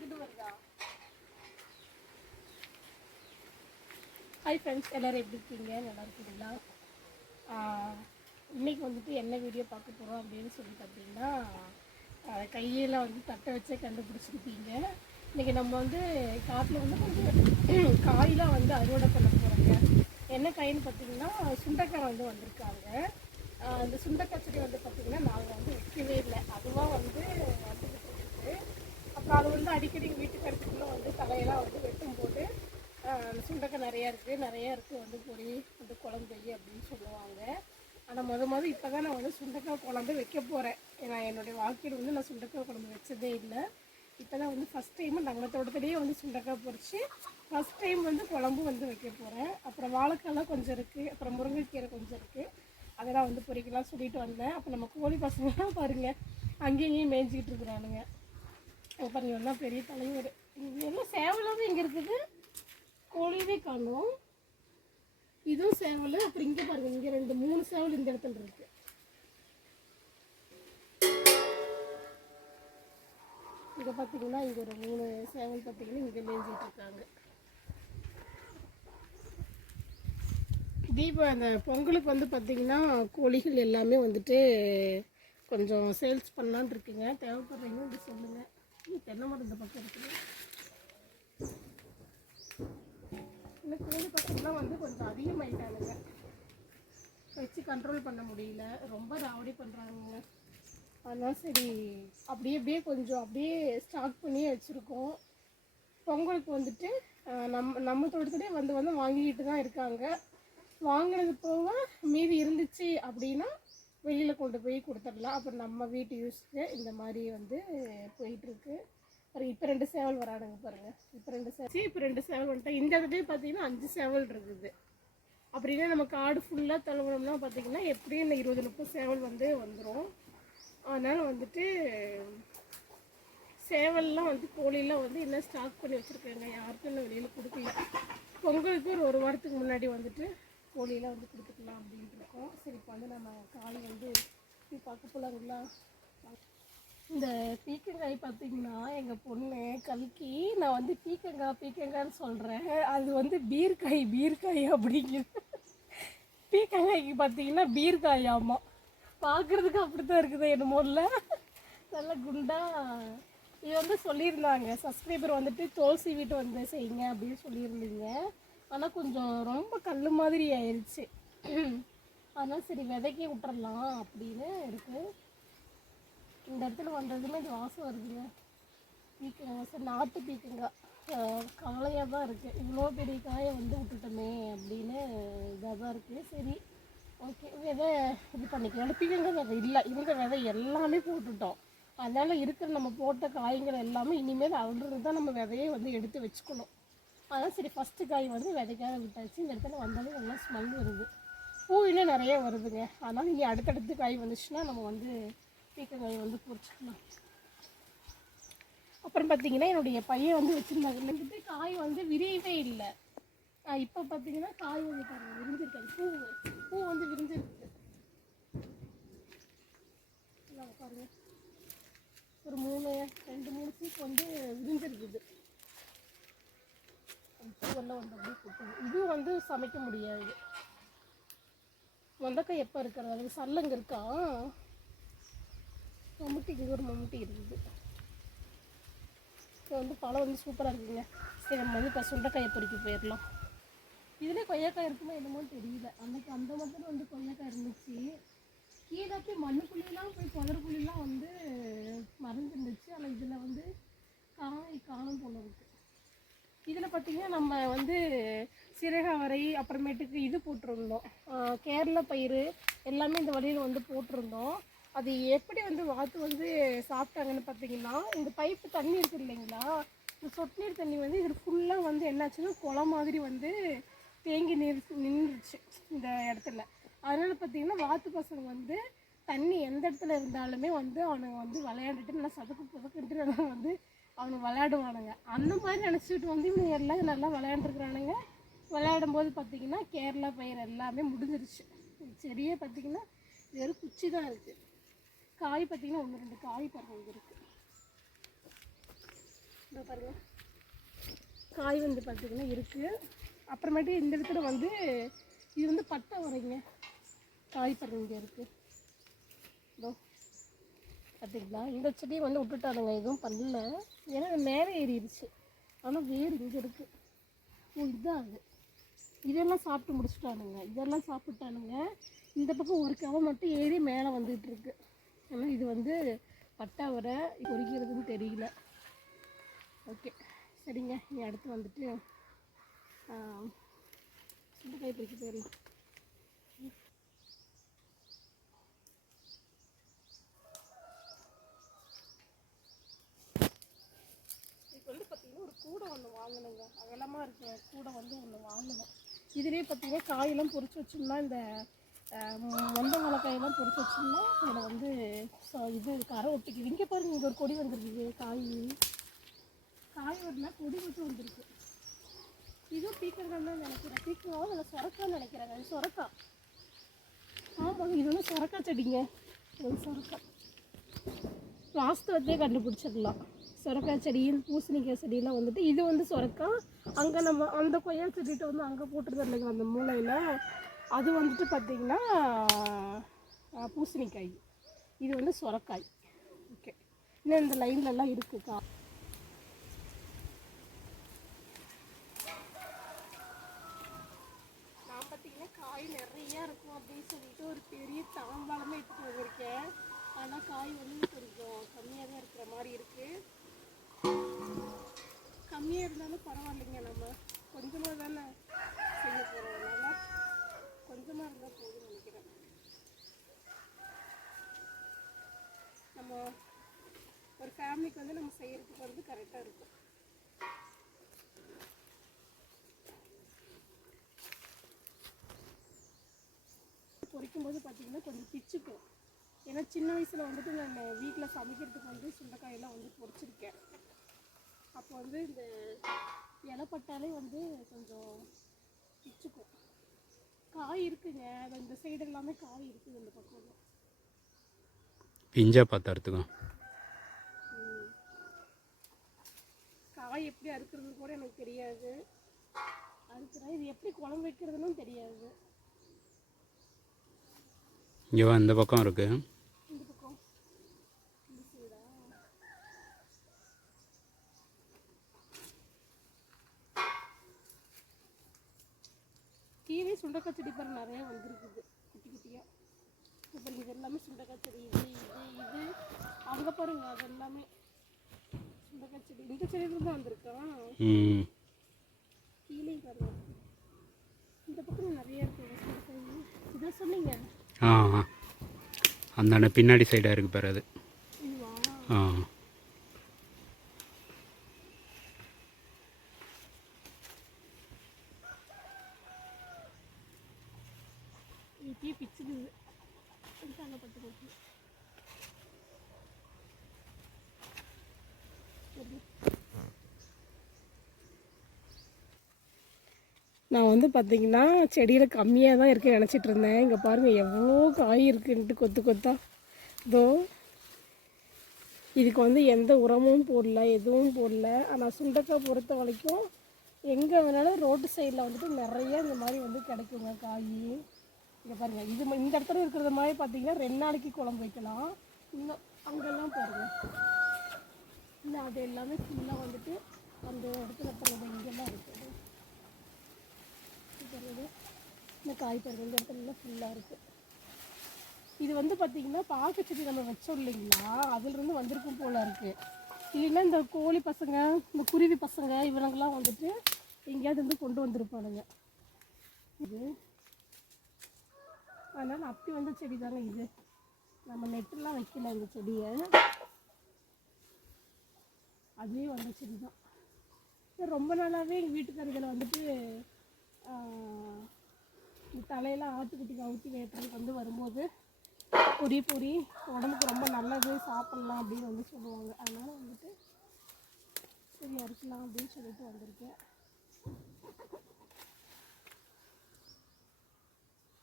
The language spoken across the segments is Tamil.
வருதா ஹாய் ஃப்ரெண்ட்ஸ் எல்லோரும் எப்படி இருக்கீங்க? நல்லா இருக்கீங்களா? இன்றைக்கி வந்துட்டு என்ன வீடியோ பார்க்க போகிறோம் அப்படின்னு சொல்லி பார்த்தீங்கன்னா கையில் வந்து தட்டை வச்சே கண்டுபிடிச்சிருப்பீங்க. இன்றைக்கி நம்ம வந்து காட்டில் வந்து கொஞ்சம் காயெலாம் வந்து அறுவடை பண்ண போகிறோங்க என்ன காயின்னு பார்த்தீங்கன்னா சுண்டைக்காய் வந்து வந்திருக்காங்க. அந்த இந்த சுண்டைக்காய் செடி வந்து பார்த்திங்கன்னா நாங்கள் வந்து வைக்கவே இல்லை. அதுவாக வந்து அது வந்து அடிக்கடி வீட்டுக்கு வந்து தலையெல்லாம் வந்து வெட்டும் போட்டு சுண்டக்காய் நிறையா இருக்குது நிறையா இருக்குது வந்து பொரி வந்து குழம்பு வை அப்படின்னு சொல்லுவாங்க. ஆனால் முத முத இப்போ தான் நான் வந்து சுண்டக்காய் குழம்பு வைக்க போகிறேன் ஏன்னா என்னுடைய வாழ்க்கையில் வந்து நான் சுண்டக்காய் குழம்பு வச்சதே இல்லை. இப்போ தான் வந்து ஃபஸ்ட் டைம் நாங்கள் தோட்டத்திலேயே வந்து சுண்டக்காய் பொறிச்சு ஃபஸ்ட் டைம் வந்து குழம்பு வந்து வைக்க போகிறேன் அப்புறம் வாழைக்காய்லாம் கொஞ்சம் இருக்குது அப்புறம் முருங்கைக்கீரை கொஞ்சம் இருக்குது அதெல்லாம் வந்து பொறிக்கலாம் சொல்லிட்டு வந்தேன். அப்போ நம்ம கோழி பசங்களாம் பாருங்கள் அங்கேயும் இங்கேயும் மேய்ஞ்சிக்கிட்டு இருக்கிறானுங்க. இங்க எல்லாம் பெரிய தலைவர். இது எல்லாம் சேவலாவே இங்கே இருக்குது? கோழியவே காணும். இதுவும் சேவல் அப்புறம் இங்கே பாருங்கள் இங்கே ரெண்டு மூணு சேவல் இந்த இடத்துல இருக்கு. இங்கே பார்த்தீங்கன்னா இங்கே ஒரு மூணு சேவல் பார்த்தீங்கன்னா இங்கே மேய்ஞ்சிட்டு இருக்காங்க. தீப அந்த பொங்கலுக்கு வந்து பார்த்தீங்கன்னா கோழிகள் எல்லாமே வந்துட்டு கொஞ்சம் சேல்ஸ் பண்ணலான் இருக்குங்க. தேவைப்படுறீங்க சொல்லுங்கள் தென்னை மரம் இந்த பக்கம் இருக்குது? இந்த கோழி பசங்களாம் வந்து கொஞ்சம் அதிகமாயிட்டானுங்க. வச்சு கண்ட்ரோல் பண்ண முடியல. ரொம்ப ராவடி பண்ணுறாங்க அதனால் சரி. அப்படியே அப்படியே கொஞ்சம் அப்படியே ஸ்டாக் பண்ணி வச்சுருக்கோம். பொங்கலுக்கு வந்துட்டு நம்ம நம்ம தோட்டத்துலேயே வந்து வந்து வாங்கிக்கிட்டு தான் இருக்காங்க. வாங்கினது போக மீதி இருந்துச்சு அப்படின்னா வெளியில் கொண்டு போய் கொடுத்துடலாம். அப்புறம் நம்ம வீட்டு யூஸ்க்கு இந்த மாதிரி வந்து போயிட்டுருக்கு. அப்புறம் இப்போ ரெண்டு சேவல் வரானுங்க பாருங்கள் இப்போ ரெண்டு சேவல் இப்போ ரெண்டு சேவல் வந்துட்டேன் இந்த இடத்துல பார்த்தீங்கன்னா அஞ்சு சேவல் இருக்குது. அப்படின்னா நம்ம காடு ஃபுல்லாக தழுவணும்னா பார்த்தீங்கன்னா எப்படியும் இந்த இருபது முப்பது சேவல் வந்து வந்துடும் அதனால் வந்துட்டு சேவல்லாம் வந்து கோழிலாம் வந்து இன்னும் ஸ்டாக் பண்ணி வச்சுருக்காங்க யாருக்கும் இன்னும் வெளியில் கொடுக்கல. பொங்கலுக்கு ஒரு ஒரு வாரத்துக்கு முன்னாடி வந்துட்டு கோழியெல்லாம் வந்து கொடுத்துக்கலாம் அப்படின்ட்டு இருக்கோம். சரி இப்போ வந்து நம்ம காலை வந்து பார்க்க போகலாங்களா இந்த பீக்கங்காய் பார்த்தீங்கன்னா எங்கள் பொண்ணு கல்கி நான் வந்து பீக்கங்காய் பீக்கங்கான்னு சொல்கிறேன் அது வந்து பீர்காய் பீர்காய் அப்படிங்குது பீக்கங்காய்க்கு பார்த்தீங்கன்னா பீர்காய் ஆமாம் பார்க்குறதுக்கு அப்படி தான் இருக்குது என்னமோ இல்லை. நல்லா குண்டா. இது வந்து சொல்லியிருந்தாங்க. சப்ஸ்கிரைபர் வந்துட்டு தோல் சீவிட்டு வந்து செய்யுங்க அப்படின்னு சொல்லியிருந்தீங்க. ஆனால் கொஞ்சம் ரொம்ப கல் மாதிரி ஆயிடுச்சு அதனால் சரி விதைக்கி விட்டுறலாம் அப்படின்னு இருக்குது இந்த இடத்துல வந்ததுமே இது வாசம் வருதுங்க. பீக்கங்க சார் நாட்டு பீக்கங்க. காளையாக தான் இருக்குது இவ்வளோ பெரிய காயை வந்து விட்டுட்டோமே அப்படின்னு இதாக தான் இருக்குது சரி ஓகே. விதை இது பண்ணிக்கலாம். பீக்கங்க விதை இல்லை. இருந்த விதை எல்லாமே போட்டுட்டோம். அதனால் இருக்கிற நம்ம போட்ட காய்கள் எல்லாமே இனிமேல் அவ்வளோ தான் நம்ம விதையை வந்து எடுத்து வச்சுக்கணும். அதான் சரி ஃபஸ்ட்டு காய் வந்து விதைக்காக விட்டாச்சு. இந்த இடத்துல வந்தாலும் நல்லா ஸ்மெல் வருது. பூ இன்னும் நிறைய வருதுங்க. அதனால் இங்கே அடுத்தடுத்து காய் வந்துச்சுன்னா நம்ம வந்து பீக்கங்காய் வந்து பொறிச்சிக்கலாம் அப்புறம் பார்த்தீங்கன்னா என்னுடைய பையன் வந்து வச்சுருந்தாங்க வந்துட்டு காய் வந்து விரியவே இல்லை. இப்போ பார்த்தீங்கன்னா காய் வந்து பாருங்கள் விரிஞ்சிருக்காது பூ பூ வந்து விரிஞ்சிருக்கு. பாருங்க. ஒரு மூணு ரெண்டு மூணு பீஸ் வந்து விரிஞ்சிருக்குது. அந்த வந்து அப்படியே கொட்டுது இது வந்து சமைக்க முடியாது. வந்தக்காய் எப்போ இருக்கிறது? அது சல்லங்க இருக்கா? மம்முட்டி இங்கே ஒரு மம்முட்டி இருக்குது. இப்போ வந்து பழம் வந்து சூப்பராக இருக்குங்க. சரி நம்ம வந்து இப்போ சுண்டைக்காயை பொறுக்கி போயிடலாம். இதுலேயே கொய்யாக்காய் இருக்குமா என்னமோ தெரியல. அன்றைக்கு அந்த மாதிரி வந்து கொய்யாக்காய் இருந்துச்சு. கீழே போய் மண்ணுக்குள்ளேலாம் போய் புதருக்குள்ளேலாம் வந்து மறைஞ்சிருந்துச்சு ஆனால் இதில் வந்து காய் காணும் போல இருக்குது இதில் பார்த்தீங்கன்னா நம்ம வந்து சிறகவரை அப்புறமேட்டுக்கு இது போட்டிருந்தோம். கேரள பயிறு எல்லாமே இந்த வழியில் வந்து போட்டிருந்தோம். அது எப்படி வந்து வாத்து வந்து சாப்பிட்டாங்கன்னு பார்த்தீங்கன்னா இந்த பைப்பு தண்ணி இருக்குது இல்லைங்களா? இந்த சொட்டு நீர் தண்ணி வந்து இது ஃபுல்லாக வந்து என்னாச்சுன்னா குளம் மாதிரி வந்து தேங்கி நீர் நின்றுச்சு இந்த இடத்துல. அதனால் பார்த்தீங்கன்னா வாத்து பசங்க வந்து தண்ணி எந்த இடத்துல இருந்தாலுமே வந்து அவனுங்க வந்து விளையாண்டுட்டு நல்லா சதுக்கு புதக்குன்ட்டு நல்லா வந்து அவனுக்கு விளையாடுவானுங்க. அந்த மாதிரி நினச்சிட்டு வந்து இவனுங்க எல்லாம் நல்லா விளையாண்டுருக்குறானுங்க. விளையாடும் போது பார்த்திங்கன்னா கேரளா பயிர் எல்லாமே முடிஞ்சிருச்சு. செடியே பார்த்தீங்கன்னா வெறும் குச்சி தான் இருக்குது காய் பார்த்தீங்கன்னா ஒன்று ரெண்டு காய் பாருங்கள் இங்கே இருக்குது இந்த பாருங்க. காய் வந்து பார்த்திங்கன்னா இருக்குது அப்புறமேட்டு இந்த இடத்துல வந்து இது வந்து பட்டை வரைங்க காய் பாருங்கள் இங்கே இருக்குது இதோ. பார்த்தீங்களா இந்த செடியை வந்து விட்டுட்டானுங்க எதுவும் பண்ணல. ஏன்னா மேலே ஏறிடுச்சு ஆனால் வேறு இங்கே இருக்குது ஓ இதுதான் அது. இதெல்லாம் சாப்பிட்டு முடிச்சுட்டானுங்க. இதெல்லாம் சாப்பிட்டானுங்க. இந்த பக்கம் ஒரு கவை மட்டும் ஏறி மேலே வந்துகிட்டு இருக்கு. ஆனால் இது வந்து பட்டாவரை பொறிக்கிறதுன்னு தெரியல. ஓகே. சரிங்க. நீ அடுத்து வந்துட்டு சுண்டைக்காய் பிடிக்க போயிடலாம் இப்போ வந்து பார்த்தீங்கன்னா ஒரு கூடை ஒன்று வாங்கணுங்க அகலமாக இருக்கிற கூடை வந்து ஒன்று வாங்கணும் இதுலேயே பார்த்தீங்கன்னா காயெல்லாம் பொரிச்சு வச்சோம்னா இந்த அஹ், மொந்த மிளகாயெல்லாம் பொரிச்சு வச்சோம்னா அதில் வந்து ச- இது கரை ஒட்டிக்குது. இங்கே பாருங்க இங்கே ஒரு கொடி வந்துருக்குது காய். காய் வரல கொடி மட்டும் வந்திருக்கு. இதுவும் பீக்கங்காய் தான் நினைக்கிறேன். பீக்கங்காவும் இல்லை சொரக்கான்னு நினைக்கிறேங்க. இது சொரக்கா ஆமாங்க இது வந்து சொரக்கா செடிங்க. இது வந்து சொரக்கா வாஸ்தவத்தையே கண்டுபிடிச்சிடலாம். சொரக்காய் செடி பூசணிக்காய் செடியெல்லாம் வந்துட்டு இது வந்து சொரக்காய். அங்கே நம்ம அந்த கொய்யா செடிகிட்ட வந்து அங்கே போட்டுருந்தோம் இல்லைங்க அந்த மூளையில் அது வந்துட்டு பார்த்திங்கன்னா பூசணிக்காய். இது வந்து சொரக்காய். ஓகே இன்னும் இந்த லைன்லலாம் இருக்குக்கா நான் பார்த்தீங்கன்னா காய் நிறையா இருக்கும் அப்படின்னு சொல்லிட்டு ஒரு பெரிய தாம்பாளமே எடுத்துட்டு வந்திருக்கேன் ஆனால் காய் வந்து கொஞ்சம் கம்மியாக தான் இருக்கிற மாதிரி இருக்கு கம்மியாக இருந்தாலும் பரவாயில்லைங்க நம்ம கொஞ்சமாக தானே செய்ய போகிறோம் அதனால கொஞ்சமாக இருந்தால் போதும்னு நினைக்கிறேன் நம்ம ஒரு ஃபேமிலிக்கு வந்து நம்ம செய்யறதுக்கு வந்து கரெக்டாக இருக்கும் பொரிக்கும் போது பார்த்தீங்கன்னா கொஞ்சம் பிச்சுக்கும். ஏன்னா சின்ன வயசில் வந்துட்டு நான் வீட்டில் சமைக்கிறதுக்கு வந்து சுண்டைக்காயெல்லாம் வந்து பொரிச்சிருக்கேன் அப்போ வந்து இந்த இலைப்பட்டாலே வந்து கொஞ்சம் பிச்சுக்கும். காய் இருக்குங்க. இந்த சைடு எல்லாமே காய் இருக்குது இந்த பக்கம். பிஞ்சா பார்த்து அறுத்துக்கும் காய் எப்படி அறுக்கிறது கூட எனக்கு தெரியாது. அறுக்கிறேன். இது எப்படி குழம்பு வைக்கிறதுனும் தெரியாது. இங்கே இந்த பக்கம் இருக்கு. இந்த பக்கம் இந்த சைடா கீழே சுண்டக்காய் செடி பாரு நிறைய வந்திருக்குது. குட்டி குட்டியாக இப்போ இது எல்லாமே சுண்டக்காய் செடி. இது இது இது. அங்கே பாருங்க அது எல்லாமே சுண்டக்காய் செடி. இந்த செடியில தான் வந்திருக்கான் கீழே பாருங்க. இந்த பக்கம் நிறைய இருக்குது சுண்டக்காய் இதான் சொன்னீங்க ஆ ஆ. அந்தாண்ட பின்னாடி சைடாக இருக்குது பாரு அது. ஆ இப்பயே பிச்சுக்குது எடுத்தாங்க பட்டு போட்டு நான் வந்து பார்த்தீங்கன்னா செடியில் கம்மியாக தான் இருக்குன்னு நினச்சிட்டு இருந்தேன் இங்கே பாருங்கள் எவ்வளோ காய் இருக்குன்ட்டு கொத்து கொத்தா. இதோ இதுக்கு வந்து எந்த உரமும் போடல எதுவும் போடல. ஆனால் சுண்டக்காய் பொறுத்த வரைக்கும் எங்கே வேணாலும் ரோட்டு சைடில் வந்துட்டு நிறைய இந்த மாதிரி வந்து கிடைக்குங்க காய். இங்கே பாருங்கள் இது இந்த இடத்துல இருக்கிறது மாதிரி பார்த்தீங்கன்னா ரெண்டு நாளைக்கு குழம்பு வைக்கலாம். இன்னும் அங்கெல்லாம் பாருங்கள் இல்லை அது எல்லாமே ஃபுல்லாக வந்துட்டு அந்த இடத்துல பாருங்க இங்கெல்லாம் இருக்குது பாருங்க இந்த காய் பாருங்க இந்த இடத்துல ஃபுல்லாக இருக்குது இது வந்து பார்த்தீங்கன்னா பாக்கு செடி நம்ம வச்சோம் இல்லைங்களா? அதுலேருந்து வந்திருக்கும் போல இருக்குது இல்லைன்னா இந்த கோழி பசங்க இந்த குருவி பசங்க இவனுங்கெல்லாம் வந்துட்டு எங்கேயாவது வந்து கொண்டு வந்திருப்பானுங்க. இது. அதனால் அப்படி வந்த செடி தாங்க இது. நம்ம நெட்டெல்லாம் வைக்கல இந்த செடியை. அதுவே வந்த செடி தான். ரொம்ப நாளாகவே எங்கள் வீட்டுக்காரர்களை வந்துட்டு இந்த தலையெல்லாம் ஆட்டுக்குட்டிக்கு அவுத்தி வேட்டுறதுக்கு வந்து வரும்போது பொரி பொரி உடம்புக்கு ரொம்ப நல்லது சாப்பிட்லாம் அப்படின்னு வந்து சொல்லுவாங்க. அதனால் வந்துட்டு சரி அரைக்கலாம் அப்படின்னு சொல்லிட்டு வந்திருக்கேன்.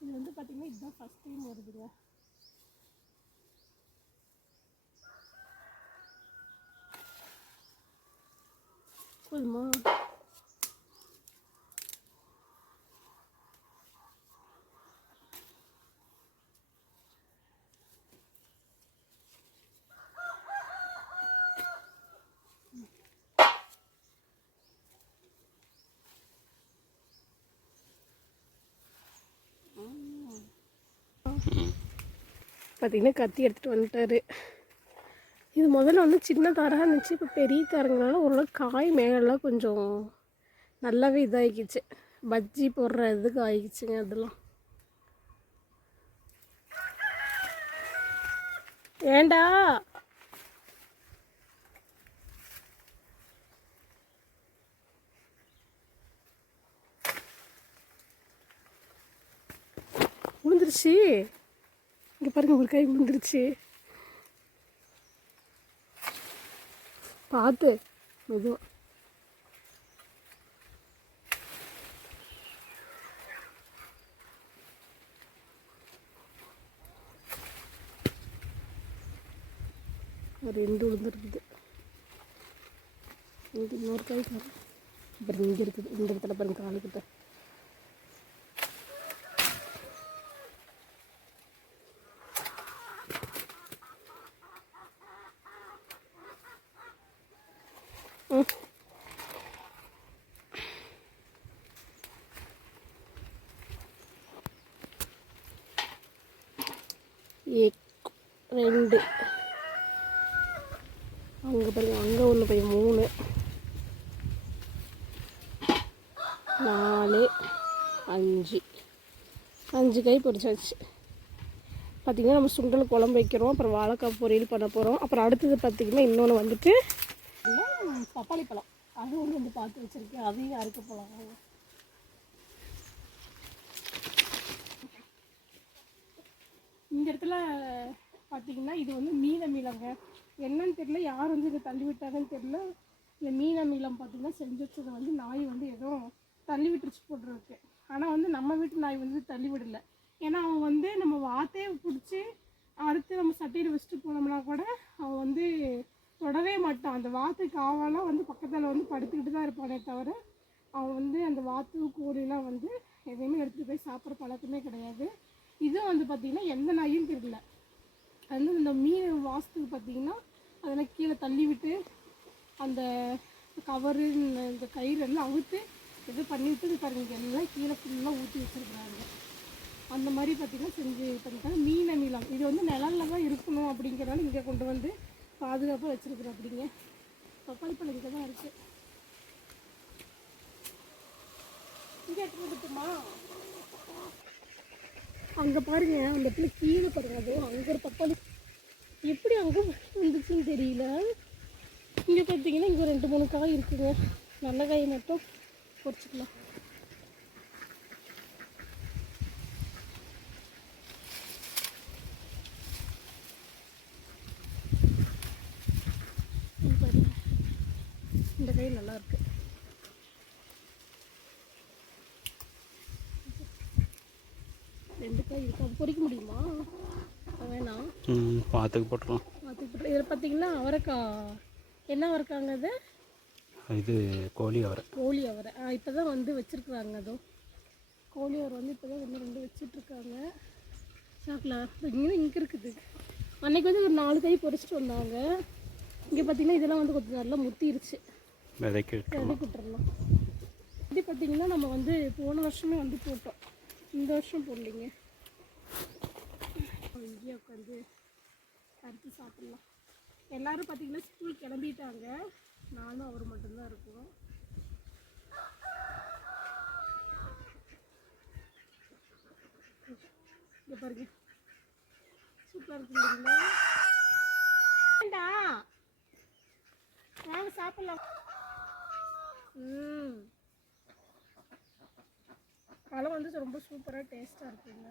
இது வந்து பார்த்திங்கன்னா இதுதான் ஃபஸ்ட் டைம் வருதுங்க. போதுமா? பார்த்திங்கன்னா கத்தி எடுத்துகிட்டு வந்துட்டாரு. இது முதல்ல வந்து சின்ன தாராக இருந்துச்சு இப்போ பெரிய தாரங்கனால ஓரளவு காய் மேலெல்லாம் கொஞ்சம் நல்லாவே இதாகிக்கிச்சு பஜ்ஜி போடுற இதுக்கு ஆகிக்கிச்சுங்க அதெல்லாம். ஏண்டா? விழுந்துருச்சு இங்கே பாருங்கள் ஒரு கை விழுந்துருச்சு. பார்த்து மெதுவாக ஒரு ரெண்டு விழுந்துருக்குது. இங்கே இன்னொரு காய் பாருங்க. அப்புறம் இங்கே இருக்குது இந்த இடத்துல பாருங்க காலுக்கிட்ட ம் எக் ரெண்டு. அங்கே போய் அங்கே ஒன்று போய் மூணு. நாலு அஞ்சு. அஞ்சு கை பொரிச்சாச்சு பார்த்திங்கன்னா நம்ம சுண்டல் குழம்பு வைக்கிறோம் அப்புறம் வாழைக்காய் பொரியல் பண்ண போகிறோம் அப்புறம் அடுத்தது பார்த்திங்கன்னா இன்னொன்று வந்துட்டு பப்பாளி பழம். அது ஒன்று வந்து பார்த்து வச்சுருக்கேன். அதையும் அறுக்க போகலாம் இந்த இடத்துல பார்த்தீங்கன்னா இது வந்து மீன மீளங்க என்னன்னு தெரியல யார் வந்து இதை தள்ளி விட்டாங்கன்னு தெரியல. இந்த மீன மீளம் பார்த்தீங்கன்னா செஞ்சு வச்சதை வந்து நாய் வந்து ஏதோ தள்ளி விட்டுருச்சு போட்டுருக்கு. ஆனால் வந்து நம்ம வீட்டு நாய் வந்து தள்ளி விடல ஏன்னா அவன் வந்து நம்ம வாத்தையை பிடிச்சி அடுத்து நம்ம சட்டையில் வச்சுட்டு போனோம்னா கூட அவன் வந்து தொடவே மாட்டான். அந்த வாத்து காவலாம் வந்து பக்கத்தில் வந்து படுத்துக்கிட்டு தான் இருப்பானே தவிர அவன் வந்து அந்த வாத்து கோழிலாம் வந்து எதையுமே எடுத்துகிட்டு போய் சாப்பிட்ற பழக்கமே கிடையாது. இதுவும் வந்து பார்த்திங்கன்னா எந்த நாயும் தெரியல. அது வந்து இந்த மீன் வாசத்துக்கு பார்த்தீங்கன்னா அதெல்லாம் கீழே தள்ளி விட்டு அந்த கவரு இந்த கயிறு எல்லாம் அவுத்து இது பண்ணி விட்டு பாருங்க எல்லாம் கீழே ஃபுல்லாக ஊற்றி வச்சுருக்குறாங்க. அந்த மாதிரி பார்த்தீங்கன்னா செஞ்சு பண்ணிட்டாங்க. மீன நிலம் இது வந்து நிழல்ல தான் இருக்கணும் அப்படிங்கிறனால இங்கே கொண்டு வந்து பாதுகாப்பாக வச்சுருக்குறோம் அப்படிங்க பப்பாளி பழம் இங்கே தான் இருக்குது இங்கே எடுத்து வந்துட்டுமா அங்கே பாருங்க அந்த இடத்துல கீழே பாருங்க. அதோ அங்கே ஒரு தப்பாளி. எப்படி அங்கே வந்துச்சுன்னு தெரியல. இங்கே பார்த்தீங்கன்னா இங்கே ரெண்டு மூணு காய் இருக்குங்க. நல்ல காய் மட்டும் பொறிச்சிக்கலாம் இங்க பாருங்க. இந்த காய் நல்லா இருக்கு ரெண்டு காய் இருக்கு அது பொரிக்க முடியுமா வேணாம். ம் பார்த்துக்கு போட்டுடலாம் பார்த்துக்கிட்டு இதில் பார்த்தீங்கன்னா அவரைக்காய் என்ன அவரைக்காங்க அது இது கோழி அவரை. கோழி அவரை. இப்போ தான் வந்து வச்சுருக்குறாங்க அதுவும் கோழி அவரை வந்து இப்போ தான் ஒன்று ரெண்டு வச்சிட்ருக்காங்க. சாக்கலாம் இங்கே இங்கே இருக்குது. அன்னைக்கு வந்து ஒரு நாலு கை பொரிச்சிட்டு வந்தாங்க. இங்கே பார்த்தீங்கன்னா இதெல்லாம் வந்து கொஞ்சம் நல்லா முத்திருச்சு. விதைக்கு விட்டுறலாம். இப்படி பார்த்தீங்கன்னா நம்ம வந்து போன வருஷமே வந்து போட்டோம். இந்த வருஷம் போடலைங்க. இங்கேயே உட்காந்து அறுத்து சாப்பிட்லாம். எல்லோரும் பார்த்தீங்கன்னா ஸ்கூல் கிளம்பிட்டாங்க. நானும் அவர் மட்டும்தான் இருக்கோம். இங்கே பாருங்க. சூப்பராக இருக்கு இல்லைங்களா ஏண்டா வாங்க சாப்பிட்லாம். ம். பழம் வந்து ரொம்ப சூப்பராக டேஸ்ட்டாக இருக்குங்க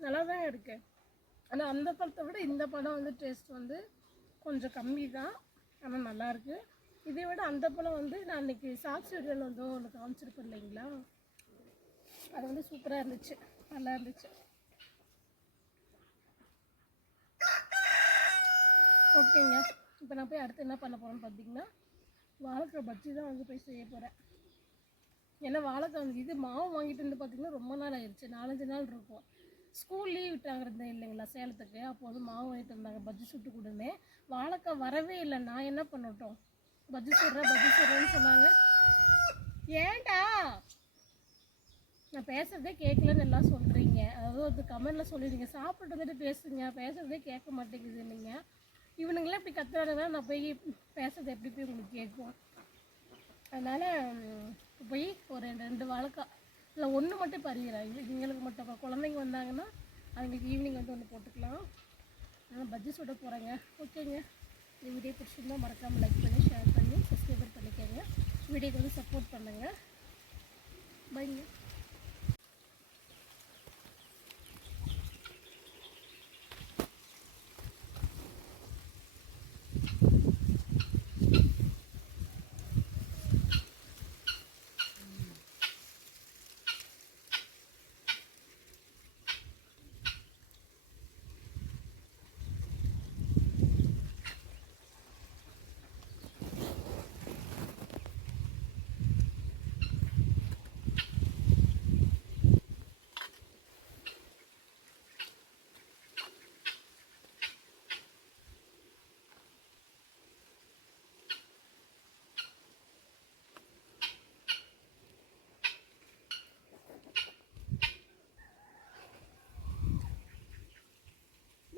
நல்லா தான் இருக்கு. ஆனால் அந்த படத்தை விட இந்த பழம் வந்து டேஸ்ட் வந்து கொஞ்சம் கம்மி தான் ஆனால் நல்லா இருக்கு. இதை விட அந்த பழம் வந்து நான் அன்றைக்கி சாக்ஸ் வீடியோவில் வந்து ஒன்று காமிச்சிருப்பேன் இல்லைங்களா? அது வந்து சூப்பராக இருந்துச்சு. நல்லா இருந்துச்சு. ஓகேங்க. இப்போ நான் போய் அடுத்து என்ன பண்ண போகிறேன்னு பார்த்தீங்கன்னா வாழைக்காய் பஜ்ஜி தான் வந்து போய் செய்ய போகிறேன் ஏன்னா வாழைக்காய் வந்து இது மாவு வாங்கிட்டு வந்து பார்த்தீங்கன்னா ரொம்ப நாள் ஆயிடுச்சு நாலஞ்சு நாள் இருக்கும். ஸ்கூல் லீவ் விட்டாங்க இருந்தேன் இல்லைங்களா சேலத்துக்கு. அப்போ வந்து மாவு வாங்கிட்டு வந்தாங்க பஜ்ஜி சுட்டு கொடுமே வாழைக்காய் வரவே இல்லை. நான் என்ன பண்ணட்டும்? பஜ்ஜி சுடுற பஜ்ஜி சுடுறேன்னு சொன்னாங்க. ஏன்டா? நான் பேசுறதே கேட்கலன்னு எல்லாம் சொல்கிறீங்க அதாவது ஒரு கமெண்டில் சொல்லிடுங்க. சாப்பிட்டு வந்துட்டு பேசுங்க. பேசுறதே கேட்க மாட்டேங்குது நீங்கள் இவனுங்களாம் இப்படி கத்துறாங்கன்னா நான் போய் பேசுறது எப்படி போய் உங்களுக்கு கேட்கும் அதனால் போய் ஒரு ரெண்டு ரெண்டு வாழைக்காய் இல்லை ஒன்று மட்டும் பறியிறேன் எங்களுக்கு எங்களுக்கு மட்டும் அப்புறம் குழந்தைங்க வந்தாங்கன்னா அவங்களுக்கு ஈவினிங் வந்து ஒன்று போட்டுக்கலாம். நான் பஜ்ஜி சுட போகிறேங்க ஓகேங்க இந்த வீடியோ பிடிச்சிருந்தா மறக்காமல் லைக் பண்ணி ஷேர் பண்ணி சப்ஸ்கிரைபர் பண்ணிக்கோங்க. வீடியோக்கு வந்து சப்போர்ட் பண்ணுங்கள் பைங்க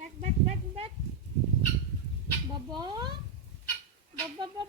ব্যাক ব্যাক ব্যাক ব্যাক বাবা বাবা বাবা